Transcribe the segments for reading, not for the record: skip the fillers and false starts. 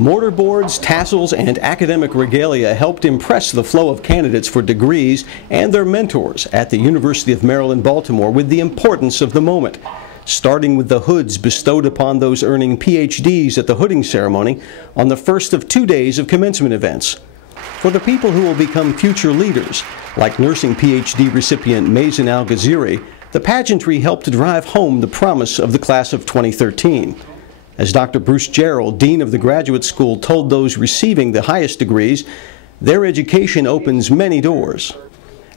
Mortarboards, tassels, and academic regalia helped impress the flow of candidates for degrees and their mentors at the University of Maryland, Baltimore with the importance of the moment. Starting with the hoods bestowed upon those earning PhDs at the hooding ceremony on the first of 2 days of commencement events. For the people who will become future leaders, like nursing PhD recipient Mazen Al-Ghaziri, the pageantry helped to drive home the promise of the class of 2013. As Dr. Bruce Gerald, Dean of the Graduate School, told those receiving the highest degrees, their education opens many doors.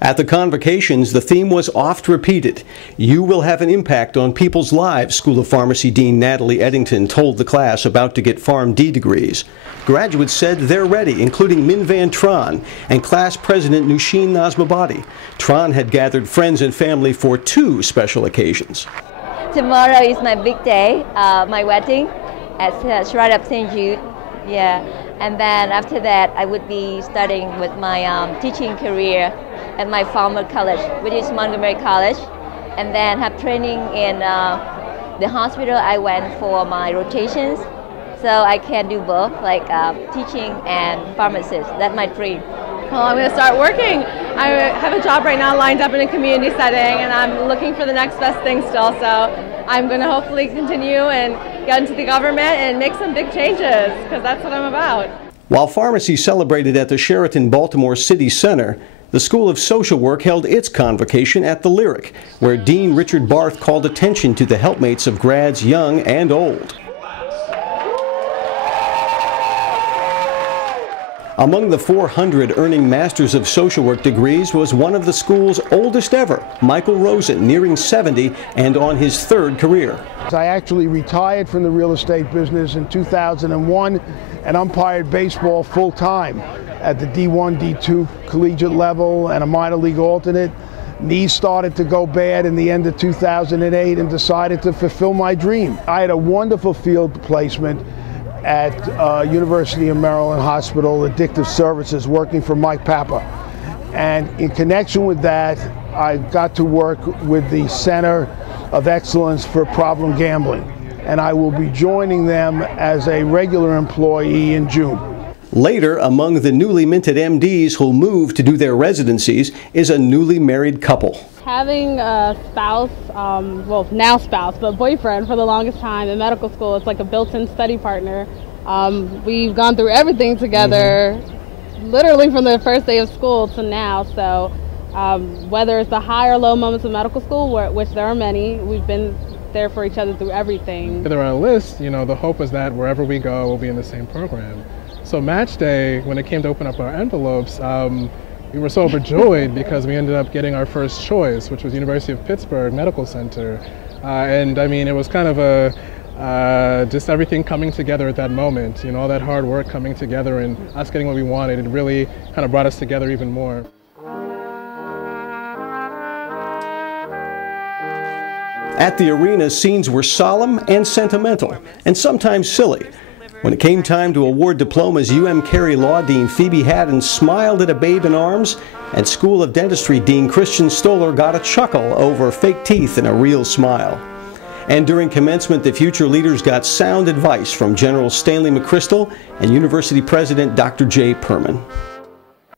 At the convocations, the theme was oft repeated. You will have an impact on people's lives, School of Pharmacy Dean Natalie Eddington told the class about to get PharmD degrees. Graduates said they're ready, including Min Van Tran and class president Nushin Nazmabadi. Tran had gathered friends and family for 2 special occasions. Tomorrow is my big day, my wedding at Shrine of St. Jude. Yeah, and then after that, I would be starting with my teaching career at my former college, which is Montgomery College, and then have training in the hospital. I went for my rotations, so I can do both, like teaching and pharmacist. That's my dream. Well, I'm going to start working. I have a job right now lined up in a community setting, and I'm looking for the next best thing still, so I'm going to hopefully continue and get into the government and make some big changes, because that's what I'm about. While pharmacy celebrated at the Sheraton Baltimore City Center, the School of Social Work held its convocation at the Lyric, where Dean Richard Barth called attention to the helpmates of grads young and old. Among the 400 earning Masters of Social Work degrees was one of the school's oldest ever, Michael Rosen, nearing 70 and on his 3rd career. I actually retired from the real estate business in 2001 and umpired baseball full-time at the D1, D2 collegiate level and a minor league alternate. Knees started to go bad in the end of 2008 and decided to fulfill my dream. I had a wonderful field placement at University of Maryland Hospital Addictive Services, working for Mike Papa. And in connection with that, I got to work with the Center of Excellence for Problem Gambling. And I will be joining them as a regular employee in June. Later, among the newly minted MDs who'll move to do their residencies is a newly married couple. Having a spouse, well, now spouse, but boyfriend for the longest time in medical school, it's like a built-in study partner. We've gone through everything together, literally from the first day of school to now. So whether it's the high or low moments of medical school, which there are many, we've been there for each other through everything. They're on a list, you know, the hope was that wherever we go, we'll be in the same program. So match day, when it came to open up our envelopes, we were so overjoyed because we ended up getting our first choice, which was University of Pittsburgh Medical Center. And I mean, it was kind of just everything coming together at that moment, you know, all that hard work coming together and us getting what we wanted. It really kind of brought us together even more. At the arena, scenes were solemn and sentimental, and sometimes silly. When it came time to award diplomas, UM Cary Law Dean Phoebe Haddon smiled at a babe in arms, and School of Dentistry Dean Christian Stoller got a chuckle over fake teeth and a real smile. And during commencement, the future leaders got sound advice from General Stanley McChrystal and University President Dr. J. Perman.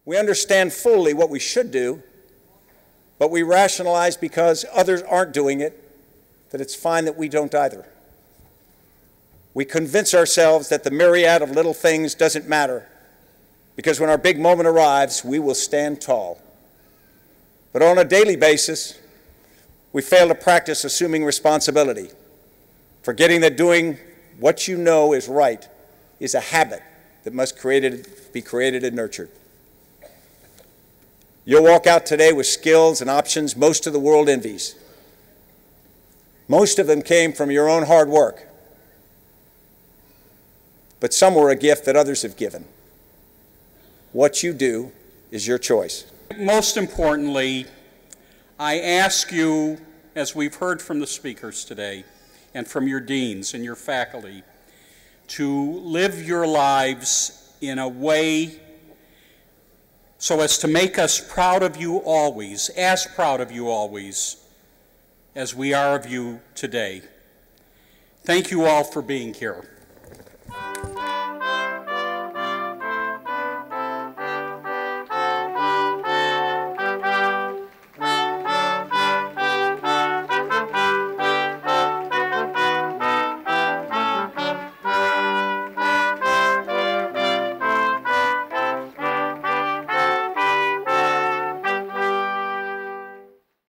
We understand fully what we should do, but we rationalize because others aren't doing it, that it's fine that we don't either. We convince ourselves that the myriad of little things doesn't matter, because when our big moment arrives, we will stand tall. But on a daily basis, we fail to practice assuming responsibility, forgetting that doing what you know is right is a habit that must be created and nurtured. You'll walk out today with skills and options most of the world envies. Most of them came from your own hard work, but some were a gift that others have given. What you do is your choice. Most importantly, I ask you, as we've heard from the speakers today and from your deans and your faculty, to live your lives in a way so as to make us proud of you always, as proud of you always as we are of you today. Thank you all for being here.